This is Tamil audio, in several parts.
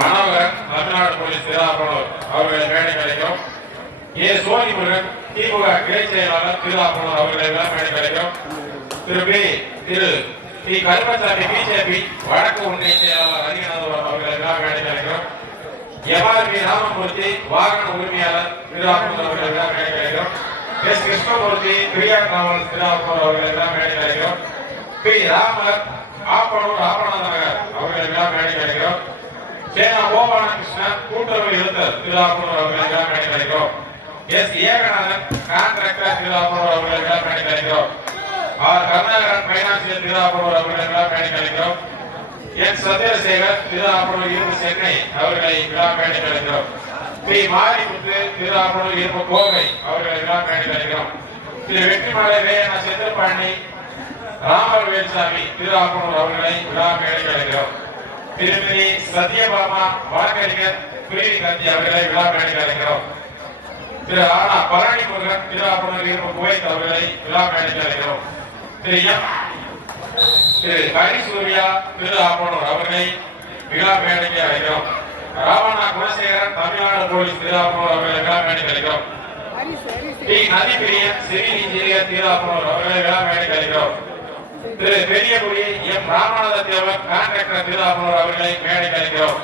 மனோகரன் தமிழ்நாடு போலீஸ் திருவாரூர் அவர்களை மேடை கிடைக்கும். ஏ சோனிமுருகன் திமுக கிளை செயலாளர் திருவாரூர் அவர்களை மேடை கிடைக்கும். திரு பி கருப்பசாமி பிஜேபி வடக்கு ஒன்றிய செயலாளர் அதிகநாதபுரம் அவர்களை மேடை கிடைக்கும். எம்ஆர்பி ராமமூர்த்தி வாகன உரிமையாளர் திருவாரூர் அவர்களை மேடை கிடைக்கும். எஸ் கிருஷ்ணமூர்த்தி பிரியா டிராவல்ஸ் திருவாரூர் அவர்களை மேடை கிடைக்கும். பி ராமர் ஆப்பனூர் ஆபணநகர் அவர்களை மேடை கிடைக்கும். சேனா கோபாலகிருஷ்ணன் கூட்டுறவு எழுத்தர் திருவாரூர் அவர்களை மேடை கிடைக்கும். எஸ் ஏகநாதன் கான்ட்ராக்டர் திருவாரூர் அவர்களை மேடை கிடைக்கும். ஆர் கருணாகரன் பைனான்சியல் திருவாரூர் அவர்களை மேடை கிடைக்கும். என் சந்திரசேகர் திருவாரூர் இரும்பு சென்னை அவர்களை மேடை கிடைக்கும். பி மாரிமுத்து திருவாரூர் இரும்பு கோவை அவர்களை மேடை கிடைக்கும். திரு வெற்றிமலை வேயன செந்தில்பாண்டி ராமர் வேல்சாமி திருவாரூர் அவர்களை மேடை கிடைக்கும். திருமதி சத்யபாமா வழக்கறிஞர் பிரிவி காந்தி அவர்களை மேடை கிடைக்கிறோம். திரு ஆனா பழனி முருகன் திருவாரூர் இரும்பு குவைத் அவர்களை மேடை கிடைக்கிறோம். திரு ஹரி சூர்யா திருவாரூர் அவர்களை மேடைக்கு அழைக்கிறோம். ராவணா குலசேகரன் தமிழ்நாடு போலீஸ் திருவாரூர் அவர்களை மேடை கிடைக்கிறோம். டி நதிபிரியன் சிவில் இன்ஜினியர் திருவாரூர் அவர்களை மேடைக்கு அழைக்கிறோம். திரு பெரியகுடி எம் ராமநாத தேவர் கான்ட்ராக்டர் திருவாரூர் அவர்களை மேடைக்கு அழைக்கிறோம்.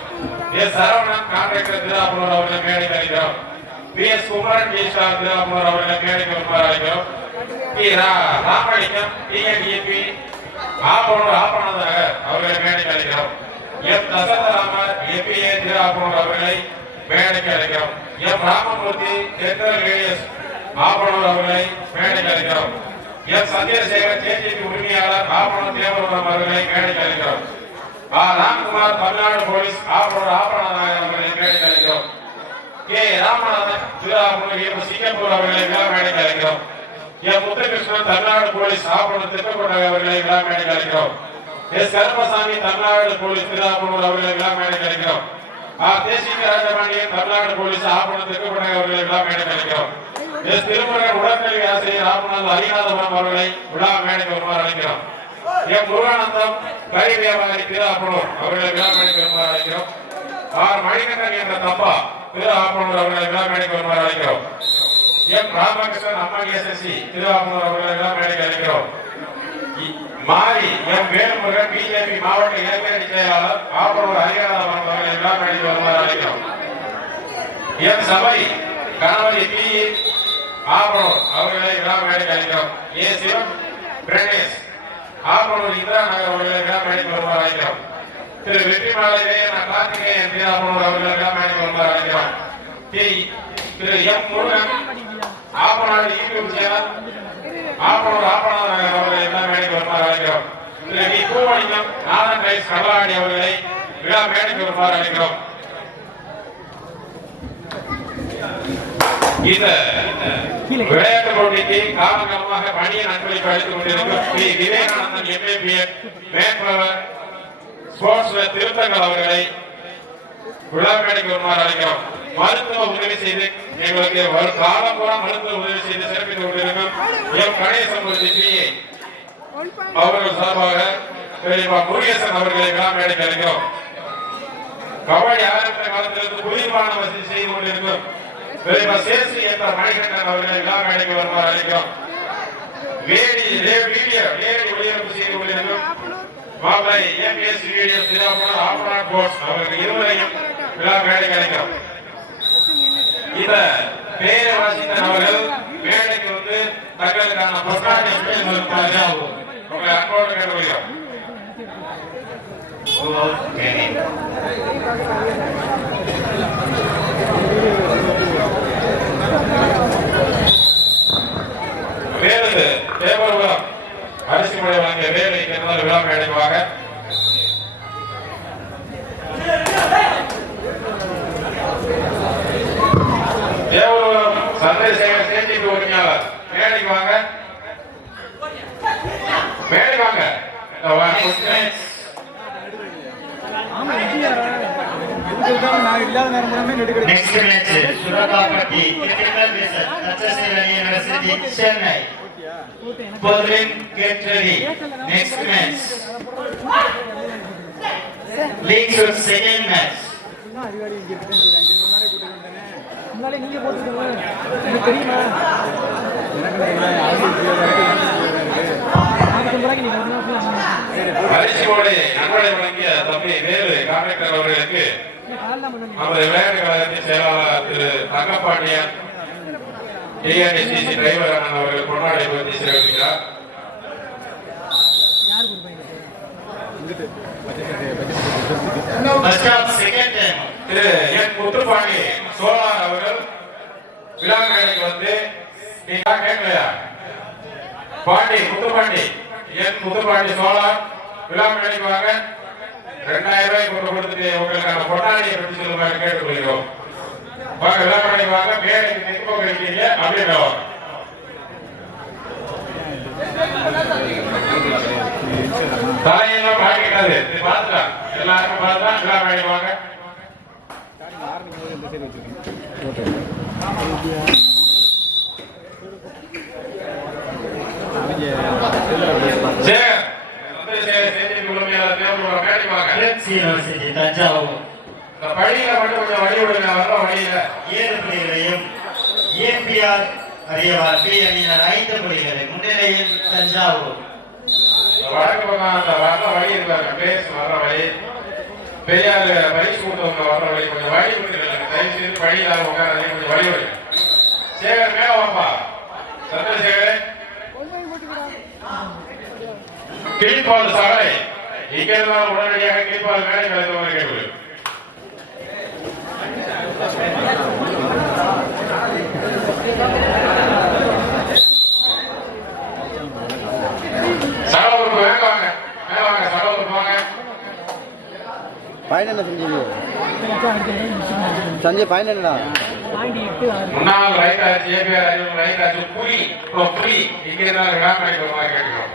எஸ் சரவணன் கான்ட்ராக்டர் திருவாரூர் அவர்களை மேடைக்கு அழைக்கிறோம். பி எஸ் குமரன் ஜெய்ஷா திருவாரூர் அவர்களை மேடைக்கு அழைக்கிறோம். டி ராமலிங்கம் டிஎன்டிபி ஆப்பனூர் ஆபணநகர் அவர்களை மேடைக்கு அழைக்கிறோம். எம் தசரராமர் எம்பிஏ திருவாரூர் அவர்களை மேடைக்கு அழைக்கிறோம். M Ramamurthy central radius Appanur அவர்களை மேடைக்கு அழைக்கிறோம். எம் சந்திரசேகர் ஜேஜேபி உரிமையாளர் ஆப்பனூர் தேவபுரம் அவர்களை மேடைக்கு அழைக்கிறோம். ஆர் ராம்குமார் தமிழ்நாடு போலீஸ் ஆப்பனூர் ஆபணநகர் அவர்களை மேடைக்கு அழைக்கிறோம். கே ராமநாதன் திருவாரூர் சிங்கப்பூர் அவர்களை மேடைக்கு அழைக்கிறோம். எம் முத்துகிருஷ்ணன் தமிழ்நாடு போலீஸ் ஆப்பனூர் திட்டக்கோட்டை அவர்களை மேடைக்கு அழைக்கிறோம். எஸ் கருப்பசாமி தமிழ்நாடு போலீஸ் திருவாரூர் அவர்களை மேடைக்கு அழைக்கிறோம். ஆர் தேசிக ராஜபாண்டியன் தமிழ்நாடு போலீஸ் ஆப்பனூர் திட்டக்கோட்டை அவர்களை மேடைக்கு அழைக்கிறோம். எஸ் திருமுருகன் உடற்கல்வி ஆசிரியர் ராமநாத அதிகநாதபுரம் அவர்களை மேடைக்கு அழைக்கிறோம். எம் முருகானந்தம் கறி வியாபாரி திருவாரூர் அவர்களை மேடைக்கு அழைக்கிறோம். ஆர் மணிகண்டன் என்ற தப்பா திருவாரூர் அவர்களை மேடைக்கு அழைக்கிறோம். எம் ராமகிருஷ்ணன் அம்மாடி எஸ்எஸ்சி திருவாரூர் அவர்களை மேடைக்கு அழைக்கிறோம். மாரி எம் வேலுமுருகன் பிஜேபி மாவட்ட இளைஞரணி செயலாளர் ஆப்பனூர் அதிகநாதபுரம் அவர்களை மேடைக்கு அழைக்கிறோம். எம் சபை கணபதி பி ஆப்பனூர் அவர்களை மேடைக்கு அழைக்கிறோம். ஏ சிவன் பிரணேஷ் ஆப்பனூர் இந்திரா நகர் அவர்களை மேடைக்கு அழைக்கிறோம். திரு வெற்றிமலை வேயன கார்த்திகேயன் திருவாரூர் அவர்களை மேடைக்கு அழைக்கிறோம். Thiru M Murugan Appanadu YouTube channel Appanur Apananagar அவர்களை மேடைக்கு அழைக்கிறோம். திரு டி பூமணியம் நாதன் ரைஸ் கடலாடி அவர்களை மேடைக்கு அழைக்கிறோம். இந்த விளையாட்டு போட்டிக்கு காலகாலமாக பணியை நன்கொடைக்கு அளித்துக் கொண்டிருக்கும் ஸ்ரீ விவேகானந்தன் எம்ஏபிஎட் மேற்பவர் ஸ்போர்ட்ஸ் திருத்தங்கள் அவர்களை விழா மேடைக்கு அழைக்கிறோம். மருத்துவ உதவி செய்து எங்களுக்கு ஒரு காலம் பூரா மருத்துவ உதவி செய்து சிறப்பித்துக் கொண்டிருக்கும் எம் கணேசமூர்த்தி பிஏ அவர்கள் சார்பாக முருகேசன் அவர்களை விழா மேடைக்கு அழைக்கிறோம். கபடி ஆரம்ப காலத்திலிருந்து குளிர்பான வசதி செய்து கொண்டிருக்கும் சேசி என்ற மணிகண்டன் அவர்களை விழா மேடைக்கு அழைக்கிறோம். ஒளிபரப்பு செய்து கொண்டிருக்கும் மாப்பிளை ஏபிஎஸ் ரேடியோ திருவாரூர் ஆப்பனூர் போர்ட்ஸ் அவர்கள் இருவரையும் விழா மேடைக்கு அழைக்கிறோம். இந்த பேரை வாசித்த அவர்கள் மேடைக்கு வந்து தங்களுக்கான பொருளாதார உங்களை அன்போடு கேட்டுக்கொள்கிறோம். வேறு தேவபுரம் அரிசி மழை வழங்கிய வேலை விழா மேடைக்கு வாங்க. தேவபுரம் சந்திரசேகர் சேஞ்சிக்கு உரிமையாளர் மேடைக்கு வாங்க. மேடைக்கு வாங்க. Next match, Suratapati Critical Vessel, Natasha University, Chennai. Podrin, get ready. Next match. League Shoot second match. பரிசுகளை நன்கொடை வழங்கிய தம்பி வேலு கான்ட்ராக்டர் அவர்களுக்கு நமது விளையாட்டு கழகத்தின் செயலாளர் திரு தங்கப்பாண்டியன் டிஆர்டிசிசி டிரைவர் அண்ணன் அவர்கள் பொன்னாடை பற்றி சிறப்பிக்கிறார். First half second time. திரு என் முத்துப்பாண்டி சோழார் அவர்கள் விழா மேடைக்கு வந்து நீங்க கேட்கலையா? பாண்டி முத்துப்பாண்டி என் முத்துப்பாண்டி சோழார் விழா மேடைக்கு வாங்க. 2000 ரூபாய் கொண்டு கொடுத்துட்டு உங்களுக்கான பொன்னாடியை பற்றி சொல்லுவாங்க கேட்டுக்கொள்கிறோம். வாங்க விழா மேடைக்கு வாங்க. மேடைக்கு நிற்போ வைக்கிறீங்க அப்படின்னு வாங்க. தலையெல்லாம் மாட்டிக்கிட்டாது பார்த்துட்டான் எல்லாருக்கும் பார்த்துட்டா விழா மேடைக்கு வாங்க. University தஞ்சாவூர் பள்ளியில மட்டும் கொஞ்சம் வழி விடுங்க. வர வழியில 7 புள்ளிகளையும் ஏபிஆர் அரியவார் பி அணியினர் 5 புள்ளிகளை முன்னிலையில் தஞ்சாவூர். வடக்கு பக்கம் அந்த வர்ற வழி இருக்காங்க. பிளேஸ் வர்ற வழி பெரியார் பரிசு கூட்டவங்க வர்ற வழி கொஞ்சம் வழி விட்டுருக்காங்க. தயவு செய்து பள்ளியில உட்கார கொஞ்சம் வழி விடுங்க. சேகர் மேல வாப்பா. சந்திரசேகர் கிளிப்பால் சாலை இங்க இருந்தால் உடனடியாக கிளிப்பால் மேலே கலந்து கேட்குது. சடவுக்கு வேங்க வாங்க. மேல வாங்க. சடவுக்கு வாங்க. பாயிண்ட் என்ன சஞ்சய் பாயிண்ட் என்னடா? முன்னாள் ரைட் ஆச்சு ஏபிஆர் ரைட் ஆச்சு புலி புலி இங்க இருந்தால் விழாமணிக்கு ஒரு மாதிரி கேட்கிறோம்.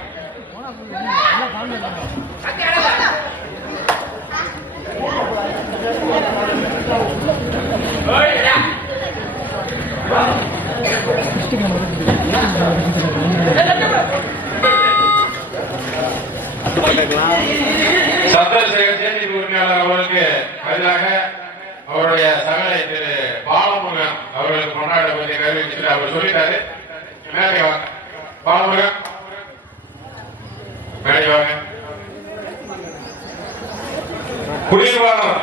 சந்திரசேகர் சேமிப்பு உரிமையாளர் அவர்களுக்கு பதிலாக அவருடைய சகலை திரு பாலமுருகன் அவர்களுக்கு கொண்டாட பற்றி கருவிச்சு அவர் சொல்லிட்டாரு. மேலே வாங்க பாலமுருகன், மேலே வாங்க. குடியிருவாளர்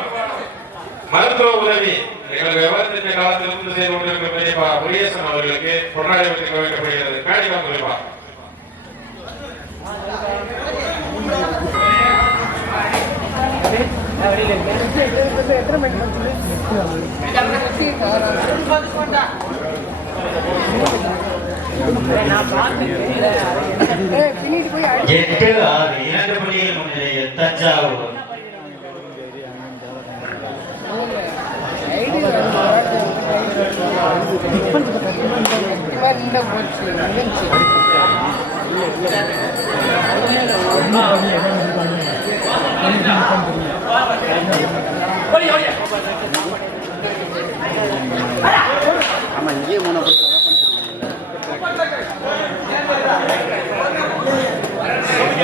மருத்துவ உதவி எங்களுக்கு விவரத்திட்ட காலத்திலிருந்து செய்து கொண்டிருக்கிற பெரியப்பா முருகேசன் அவர்களுக்கு கொண்டாட பற்றி கவனிக்கப்படுகிறது. மேலே வாங்க பெரியப்பா. எட்டு ஆறு 2 புள்ளிகள் முன்னிலையில் தஞ்சாவூர். ஆமா இங்கே மூணு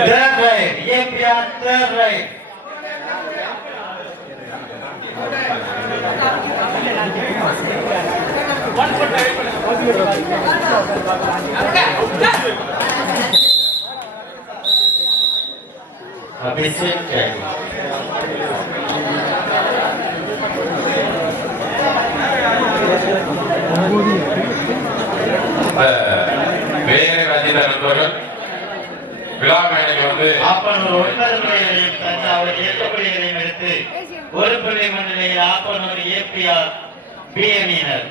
Third right, APR third right. Abhishek Kadi. வேறு ராஜிதா நண்பர்கள் விழா மேடைக்கு வந்து ஆப்பனூர் 9 புள்ளிகளையும் தஞ்சாவூர் 8 புள்ளிகளையும் எடுத்து 1 புள்ளி முன்னிலையில் ஆப்பனூர் ஏபிஆர் பி அணியினர்.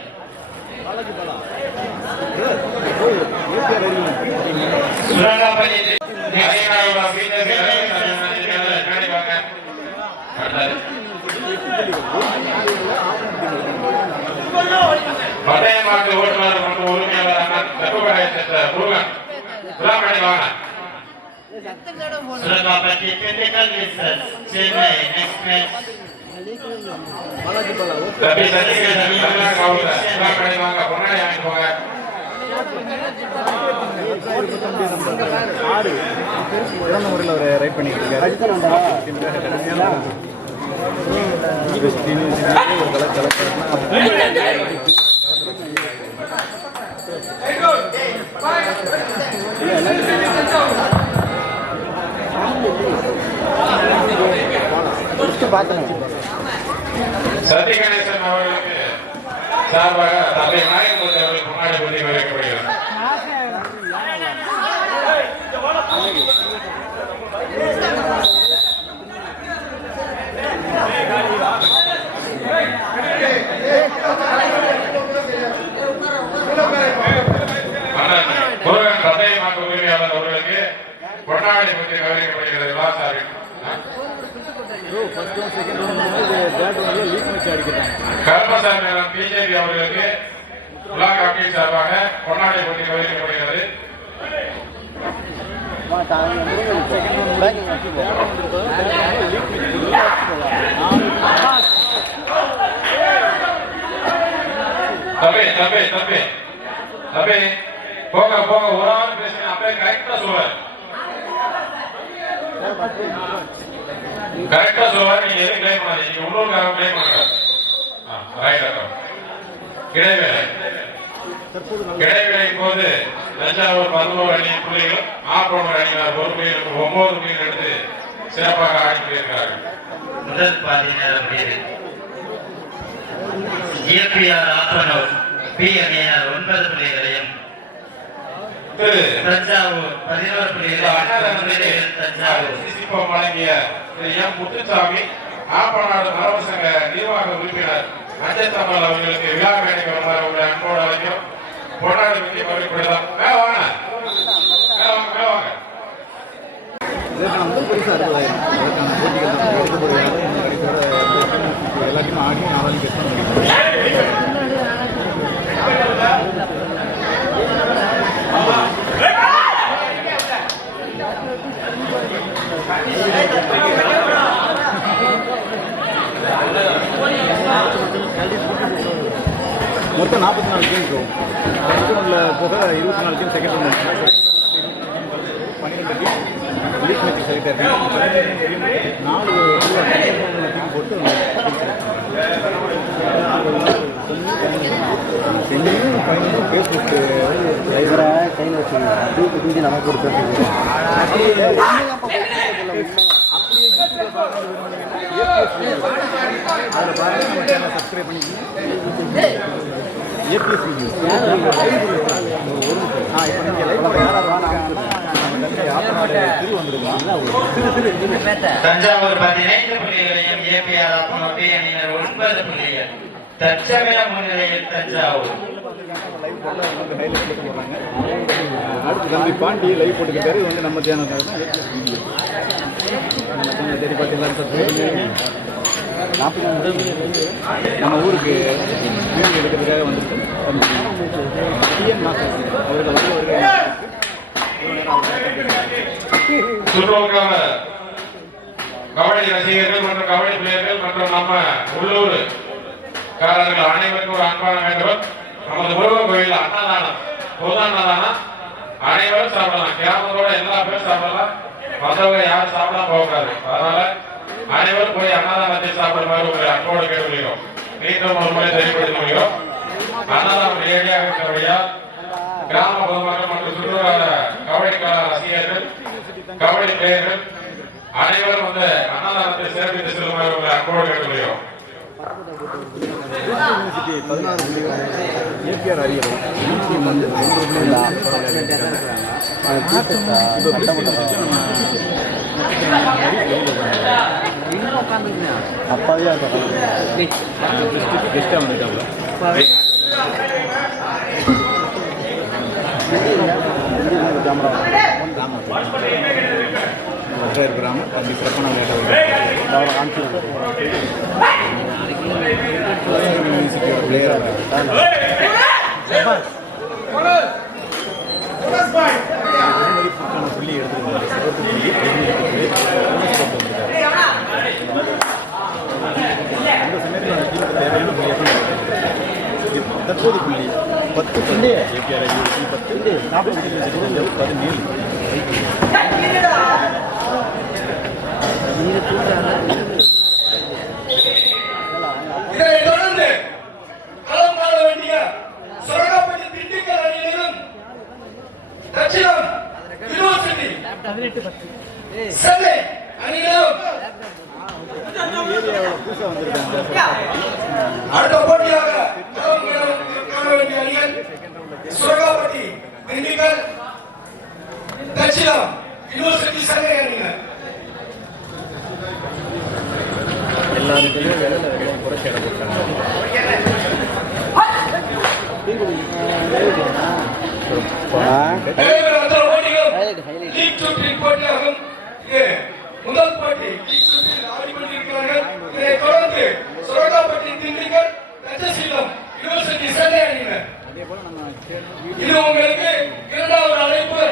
சுரங்காப்பள்ளி பட்டயமாட்டு ஓட்டுநர் மற்றும் உரிமையாளர் அண்ணன் தட்டுப்படையை சேர்ந்த முருகன் விழா மேடைக்கு வாங்க. Surangappalli technical research Chennai. Next match தம்பி சந்திரசேகர் தமிழ்நாடு கவுன்சிலர் விழா மேடைக்கு வாங்க. பொன்னாடி வாங்கி போங்க. முறையில் ஒரு ரைட் பண்ணிட்டு இருக்காரு. சத்ய கணேசன் அவர்களுக்கு சார்பாக தந்தை நாயகமூர்த்தி அவர்களுக்கு முன்னாடி உறுதி வரவேற்கப்படுகிறது. முருகன் தந்தை மாட்டு உரிமையாளர் அவர்களுக்கு பொன்னாடி உறுதி வரவேற்கப்படுகிறது. விலாசாரின் கர்மசாமி மேடம் பிஜேபி அவர்களுக்கு உலக அக்கீல் சார்பாக பொன்னாடை போட்டி கவனிக்கப்படுகிறது. தம்பி தம்பி தம்பி தம்பி போக போக ஒரு ஆள் பேசுறேன் அப்படியே கரெக்டா சொல்லுவேன். கரெக்டா சொல்லுவாரு. நீங்க எதுவும் கிளைம் பண்ணாதீங்க. நீங்க உள்ளூர்காரங்க கிளைம் பண்ணுங்க. இடைவேளையின் போது தஞ்சாவூர் 11 அணியின் புள்ளிகள் ஆப்பனூர் அணியினர் ஒரு புள்ளிகளுக்கு 9 புள்ளிகள் எடுத்து சிறப்பாக ஆடி கொண்டிருக்கிறார்கள். முதல் பாதி நேரம் ஏபிஆர் ஆப்பனூர் பி அணியினர் 9 புள்ளிகளையும் தஞ்சாவூர் 11 புள்ளிகளையும் தஞ்சாவூர் வழங்கிய எம் முத்துசாமி ஆப்பநாடு மரபு சங்க நிர்வாக உறுப்பினர் அஜய் தமிழ் அவர்களுக்கு விழா மேடைக்கு வருமாறு உங்களை அன்போடு அழைக்கிறோம். பொன்னாடு பற்றி மறுபடியும் வாங்க எல்லாத்தையும் ஆடி நாளைக்கு மொத்தம் 44 டீம் இருக்கும். ஃபர்ஸ்ட் ஒன்றில் போக 24 டீம், செகண்ட் ஒன்று 12 டீம் லீக் மேட்ச் செலக்ட் ஆகிருக்காங்க. 4 டீம் போட்டு ஃபேஸ்புக் டிரைவரை கையில் வச்சுருங்க. டூக்கு தூக்கி நமக்கு ஒரு பேசுங்க. அதில் பாருங்கள், சப்ஸ்கிரைப் பண்ணிக்கோங்க. ஏபிஎஸ் வீடியோ இப்போ நீங்கள் லைவ் தஞ்சாவூர் 15 புள்ளிகளையும் ஏபிஆர் ஆப்பனூர் பி அணியினர் 9 புள்ளிகள். தற்சமய முன்னிலையில் தஞ்சாவூர். அடுத்து தம்பி பாண்டி லைவ் போட்டுக்கிட்டாரு. இது வந்து நம்ம சேனல் தான் ஏபிஎஸ் வீடியோ. தேடி பார்த்து எல்லாரும் சப்ஸ்கிரைப் நம்ம ஊருக்கு வீடியோ எடுக்கிறதுக்காக வந்துட்டு கபடி ரசிகர்கள் மற்றும் கபடி பிளேயர்கள் மற்றும் நம்ம உள்ளூர் காரர்கள் அனைவருக்கும் ஒரு அன்பான வேண்டுகோள். நமது முருகன் கோயில் அன்னதானம், பொது அன்னதானம் அனைவரும் சாப்பிடலாம். கிராமத்தோட எல்லா பேரும் சாப்பிடலாம். மற்றவங்க யாரும் சாப்பிடாம போகக்கூடாது. அதனால அனைவரும் போய் அன்னதானத்தை சாப்பிடுமாறு உங்களை அன்போடு கேட்டுக்கொள்கிறோம். மீண்டும் ஒரு முறை தெளிவுபடுத்திக் கொள்கிறோம். அன்னதானம் நேரடியாக இருக்கிறபடியா கிராம பொதுமக்கள் மற்றும் சுற்றுலாத கபடி ரசிகர்கள், கபடி பிளேயர்கள் அனைவரும் வந்து அன்னதானத்தை சிறப்பித்து செல்லுமாறு உங்களை அன்போடு கேட்டுக்கொள்கிறோம். யூனிவர்சிட்டி 16 ஏபிஆர் அறியணும். வந்து அப்பாவே கெஸ்டாக வந்துட்டாங்க. கேமரா இருக்கிறாங்க. அப்படி சிறப்பான யூனிவர்சிட்டியோட பிளேயர் புள்ளி எடுத்துருக்காங்க. அந்த சமயத்தில் அந்த டீமுக்கு தேவையான தற்போது புள்ளி 10 புள்ளி ஏபிஆர் 10 40 17 நீங்க புதுசாக வந்திருக்காங்க. அடுத்த போட்டியாக காண வேண்டிய அணிகள் சுரகாப்பட்டி திண்டுக்கல் தட்சிணம் யூனிவர்சிட்டி சங்கை அணிகள். எல்லாருக்குமே வேலை குறைச்சி இடம் கொடுத்தாங்க. முதல் போட்டி ஆடிக்கொண்டிருக்கிறார்கள். இதை தொடர்ந்து சுரகாப்பட்டி திண்டுக்கல் தட்சசீலம் யூனிவர்சிட்டி சங்கை அணியினர். இது உங்களுக்கு இரண்டாவது அழைப்பு.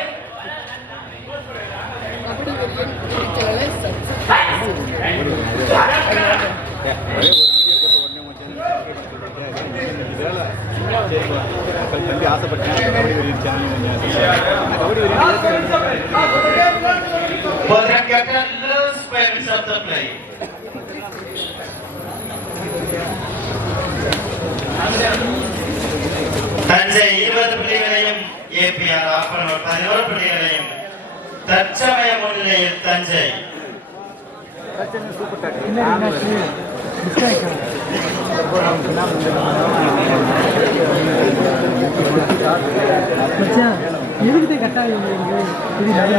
தம்பி ஆசைப்பட்டேன் கபடி கபடி தஞ்சை 20 புள்ளிகளையும் ஏபிஆர் ஆப்பனூர் 11 புள்ளிகளையும் தற்சமய முன்னிலையில் தஞ்சை. சூப்பர் டாக் எதுக்கிட்ட கட்டாயம் இது நிறைய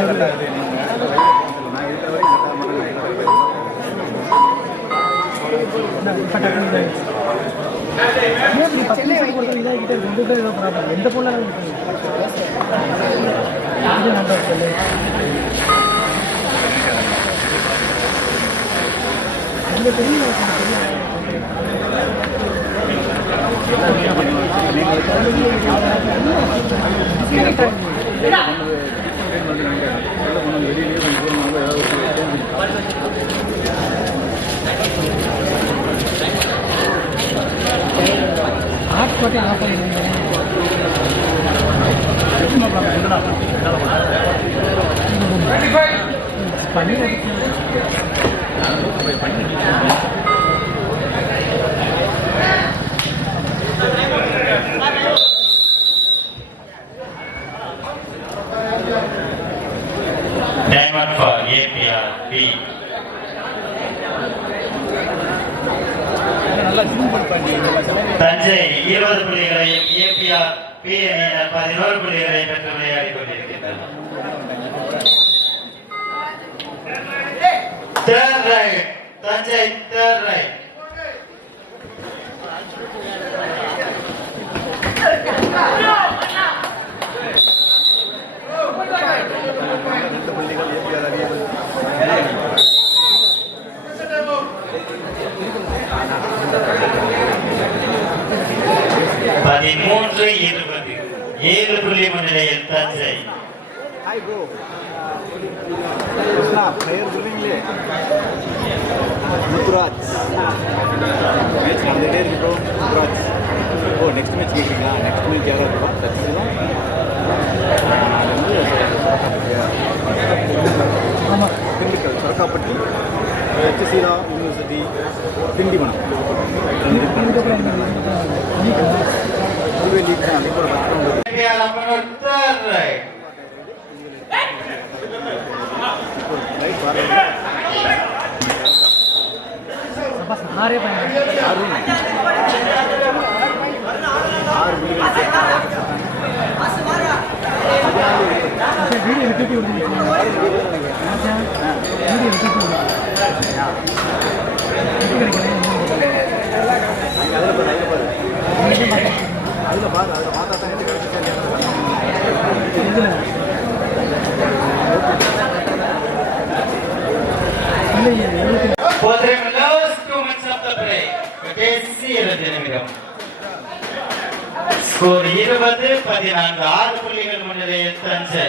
எந்த பொண்ணு ஹாட்ஸ்பாட்டே ஆஃப் பண்ணி Diamond for APR B. Thanjai 20 புள்ளிகளையும் ஏபிஆர் பி அணியினர் 11 புள்ளிகளையும் பெற்று விளையாடிக் கொண்டிருக்கின்றனர். Third right, Thanjai third right. பதிமூன்று 20 7 புள்ளி முன்னிலையில் தஞ்சை. ஹாய் ப்ரோ கிருஷ்ணா பெயர் சொல்றீங்களே முத்துராஜ் மேட்ச் நடந்துகிட்டே இருக்கு ப்ரோ. முத்துராஜ் ஓ நெக்ஸ்ட் மேட்ச் கேட்குறீங்களா? நெக்ஸ்ட் மேட்ச் யாராவது இருக்கா? தச்சுதான் ஆமாம் திண்டுக்கல் சொரக்காப்பட்டி HCரா யூனிவர்சிட்டி திண்டிவனம் லீக் தான் அதே கூட ஆறே பண்ண 6 வீடியோ எடுத்து அதில் பாரு அதில் பார்த்தா தான் For the last 2 minutes of the play, கடைசி 2 நிமிடம். ஸ்கோர் 20-14 6 புள்ளிகள் முன்னிலையில் தஞ்சை.